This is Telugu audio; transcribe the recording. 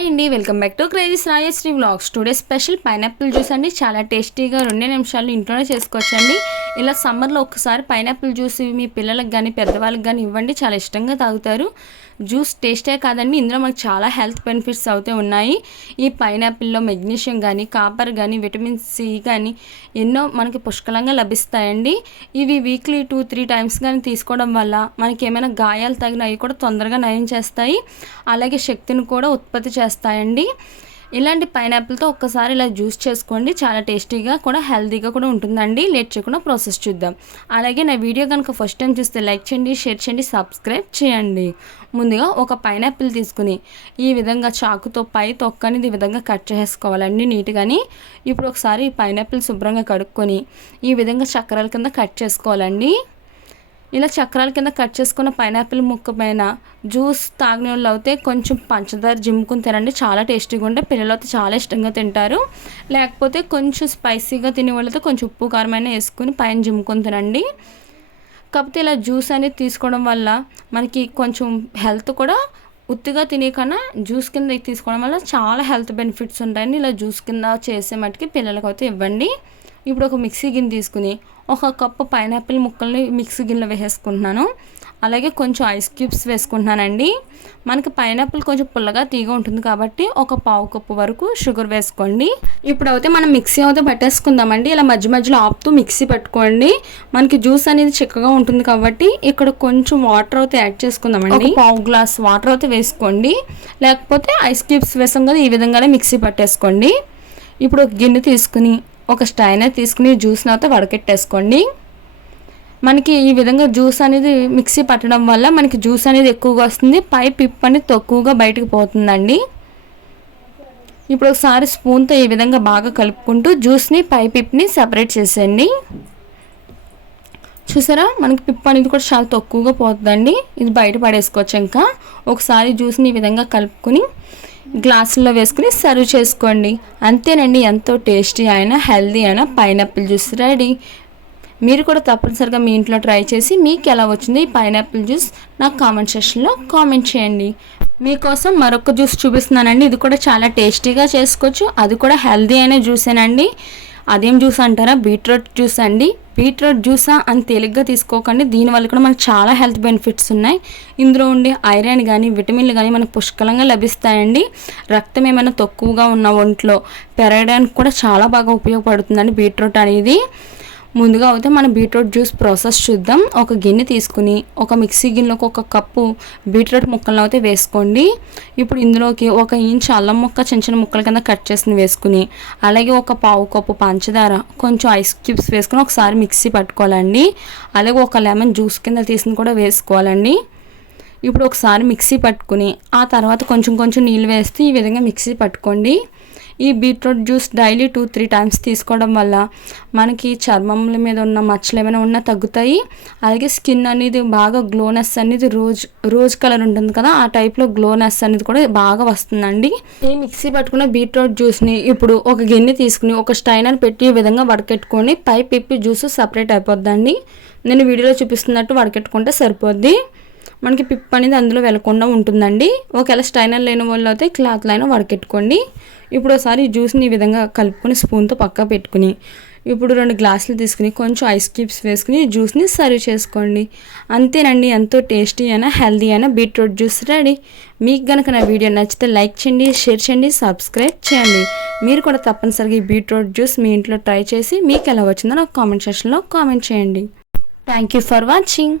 Welcome back to crazy's Rajashree vlogs. Today special pineapple juice అండి చాలా టేస్టీగా రెండే నిమిషాలు ఇంట్లోనే చేసుకోవచ్చండి. ఇలా సమ్మర్లో ఒక్కసారి పైనాపిల్ జ్యూస్ మీ పిల్లలకు కానీ పెద్దవాళ్ళకి కానీ ఇవ్వండి. చాలా ఇష్టంగా తాగుతారు. జ్యూస్ టేస్టే కాదండి. ఇందులో మనకు చాలా హెల్త్ బెనిఫిట్స్ అయితే ఉన్నాయి. ఈ పైనాపిల్లో మెగ్నీషియం కానీ కాపర్ కానీ విటమిన్ సి కానీ ఎన్నో మనకి పుష్కలంగా లభిస్తాయండి. ఇవి వీక్లీ టూ త్రీ టైమ్స్ కానీ తీసుకోవడం వల్ల మనకి ఏమైనా గాయాలు తగినవి కూడా తొందరగా నయం చేస్తాయి. అలాగే శక్తిని కూడా ఉత్పత్తి చేస్తాయండి. ఇలాంటి పైనాపిల్తో ఒక్కసారి ఇలా జ్యూస్ చేసుకోండి. చాలా టేస్టీగా కూడా హెల్తీగా కూడా ఉంటుందండి. లేట్ చేయకుండా ప్రాసెస్ చూద్దాం. అలాగే నా వీడియో కనుక ఫస్ట్ టైం చూస్తే లైక్ చేయండి షేర్ చేయండి సబ్స్క్రైబ్ చేయండి. ముందుగా ఒక పైనాపిల్ తీసుకుని ఈ విధంగా చాకుతో పై తొక్కని ఈ విధంగా కట్ చేసుకోవాలండి నీట్గాని. ఇప్పుడు ఒకసారి ఈ పైనాపిల్ శుభ్రంగా కడుక్కొని ఈ విధంగా చక్రాల కింద కట్ చేసుకోవాలండి. ఇలా చక్రాల కింద కట్ చేసుకున్న పైనాపిల్ ముక్క పైన జ్యూస్ తాగిన వాళ్ళు అయితే కొంచెం పంచదార జిమ్ముకుని తినండి. చాలా టేస్టీగా ఉంటే పిల్లలు అయితే చాలా ఇష్టంగా తింటారు. లేకపోతే కొంచెం స్పైసీగా తినే వాళ్ళతో కొంచెం ఉప్పు కారమైన వేసుకుని పైన జిమ్ముకుని తినండి. కాకపోతే ఇలా జ్యూస్ అనేది తీసుకోవడం వల్ల మనకి కొంచెం హెల్త్ కూడా ఉత్తిగా తినే కన్నా జ్యూస్ కింద తీసుకోవడం వల్ల చాలా హెల్త్ బెనిఫిట్స్ ఉంటాయని ఇలా జ్యూస్ కింద చేసే మట్టుకి పిల్లలకి అయితే ఇవ్వండి. ఇప్పుడు ఒక మిక్సీ గిన్నె తీసుకుని ఒక కప్పు పైనాపిల్ ముక్కల్ని మిక్సీ గిన్నెలో వేసేసుకుంటున్నాను. అలాగే కొంచెం ఐస్ క్యూబ్స్ వేసుకుంటున్నానండి. మనకి పైనాపిల్ కొంచెం పుల్లగా తీగ ఉంటుంది కాబట్టి ఒక పావు కప్పు వరకు షుగర్ వేసుకోండి. ఇప్పుడు అయితే మనం మిక్సీ అయితే పట్టేసుకుందామండి. ఇలా మధ్య మధ్యలో ఆపుతూ మిక్సీ పెట్టుకోండి. మనకి జ్యూస్ అనేది చిక్కగా ఉంటుంది కాబట్టి ఇక్కడ కొంచెం వాటర్ అయితే యాడ్ చేసుకుందామండి. పావు గ్లాస్ వాటర్ అయితే వేసుకోండి. లేకపోతే ఐస్ క్యూబ్స్ వేసాం కదా ఈ విధంగానే మిక్సీ పట్టేసుకోండి. ఇప్పుడు ఒక గిన్నె తీసుకుని ఒక స్టైనర్ తీసుకుని జ్యూస్ని అయితే వడకెట్టేసుకోండి. మనకి ఈ విధంగా జ్యూస్ అనేది మిక్సీ పట్టడం వల్ల మనకి జ్యూస్ అనేది ఎక్కువగా వస్తుంది. పై పిప్ అనేది తక్కువగా బయటకు పోతుందండి. ఇప్పుడు ఒకసారి స్పూన్తో ఈ విధంగా బాగా కలుపుకుంటూ జ్యూస్ని పై పిప్ని సెపరేట్ చేసేయండి. చూసారా? మనకి పిప్ అనేది కూడా చాలా తక్కువగా పోతుందండి. ఇది బయట పడేసుకోవచ్చు ఇంకా. ఒకసారి జ్యూస్ని ఈ విధంగా కలుపుకొని గ్లాసుల్లో వేసుకుని సర్వ్ చేసుకోండి. అంతేనండి ఎంతో టేస్టీ అయిన హెల్దీ అయిన పైనాపిల్ జ్యూస్ రెడీ. మీరు కూడా తప్పనిసరిగా మీ ఇంట్లో ట్రై చేసి మీకు ఎలా వచ్చింది ఈ పైనాపిల్ జ్యూస్ నాకు కామెంట్ సెక్షన్లో కామెంట్ చేయండి. మీకోసం మరొక జ్యూస్ చూపిస్తున్నానండి. ఇది కూడా చాలా టేస్టీగా చేసుకోవచ్చు. అది కూడా హెల్దీ అయిన జ్యూసేనండి. అదేం జ్యూస్ అంటారా? బీట్రూట్ జ్యూస్ అండి? బీట్రూట్ జ్యూసా అని తేలిగ్గా తీసుకోకండి. దీనివల్ల కూడా మనకు చాలా హెల్త్ బెనిఫిట్స్ ఉన్నాయి. ఇందులో ఉండే ఐరన్ కానీ విటమిన్లు కానీ మనకు పుష్కలంగా లభిస్తాయండి. రక్తం ఏమైనా తక్కువగా ఉన్న ఒంట్లో పెరగడానికి కూడా చాలా బాగా ఉపయోగపడుతుందండి బీట్రూట్ అనేది. ముందుగా అయితే మనం బీట్రూట్ జ్యూస్ ప్రాసెస్ చూద్దాం. ఒక గిన్నె తీసుకుని ఒక మిక్సీ గిన్నెలోకి ఒక కప్పు బీట్రూట్ ముక్కలను అయితే వేసుకోండి. ఇప్పుడు ఇందులోకి ఒక ఇంచ్ అల్లం ముక్క చిన్న చిన్న ముక్కల కింద కట్ చేసి వేసుకుని అలాగే ఒక పావు కప్పు పంచదార కొంచెం ఐస్ క్యూబ్స్ వేసుకుని ఒకసారి మిక్సీ పట్టుకోవాలండి. అలాగే ఒక లెమన్ జ్యూస్ కింద తీసిన కూడా వేసుకోవాలండి. ఇప్పుడు ఒకసారి మిక్సీ పట్టుకుని ఆ తర్వాత కొంచెం కొంచెం నీళ్ళు వేస్తే ఈ విధంగా మిక్సీ పట్టుకోండి. ఈ beetroot juice daily two three times తీసుకోవడం వల్ల మనకి చర్మం మీద ఉన్న మచ్చలు ఏమైనా ఉన్నా తగ్గుతాయి. అలాగే స్కిన్ అనేది బాగా గ్లోనెస్ అనేది రోజ్ రోజ్ కలర్ ఉంటుంది కదా ఆ టైప్లో గ్లోనెస్ అనేది కూడా బాగా వస్తుందండి. ఈ మిక్సీ పట్టుకున్న బీట్రూట్ జ్యూస్ని ఇప్పుడు ఒక గిన్నె తీసుకుని ఒక స్టైనర్ పెట్టి ఈ విధంగా వడకెట్టుకొని పై పిప్పి జ్యూస్ సపరేట్ అయిపోద్దండి. నేను వీడియోలో చూపిస్తున్నట్టు వడకెట్టుకుంటే సరిపోద్ది. మనకి పిప్ అనేది అందులో వెళ్ళకుండా ఉంటుందండి. ఒకవేళ స్టైనర్ లేని వాళ్ళు అయితే క్లాత్లో అయినా వడకెట్టుకోండి. ఇప్పుడు ఒకసారి జ్యూస్ని ఈ విధంగా కలుపుకొని స్పూన్తో పక్క పెట్టుకుని ఇప్పుడు రెండు గ్లాసులు తీసుకుని కొంచెం ఐస్ క్యూబ్స్ వేసుకుని జ్యూస్ని సర్వ్ చేసుకోండి. అంతేనండి ఎంతో టేస్టీ అయినా హెల్దీ అయినా బీట్రూట్ జ్యూస్ రెడీ. మీకు కనుక నా వీడియో నచ్చితే లైక్ చేయండి షేర్ చేయండి సబ్స్క్రైబ్ చేయండి. మీరు కూడా తప్పనిసరిగా ఈ బీట్రూట్ జ్యూస్ మీ ఇంట్లో ట్రై చేసి మీకు ఎలా వచ్చిందో నాకు కామెంట్ సెక్షన్లో కామెంట్ చేయండి. Thank you for watching.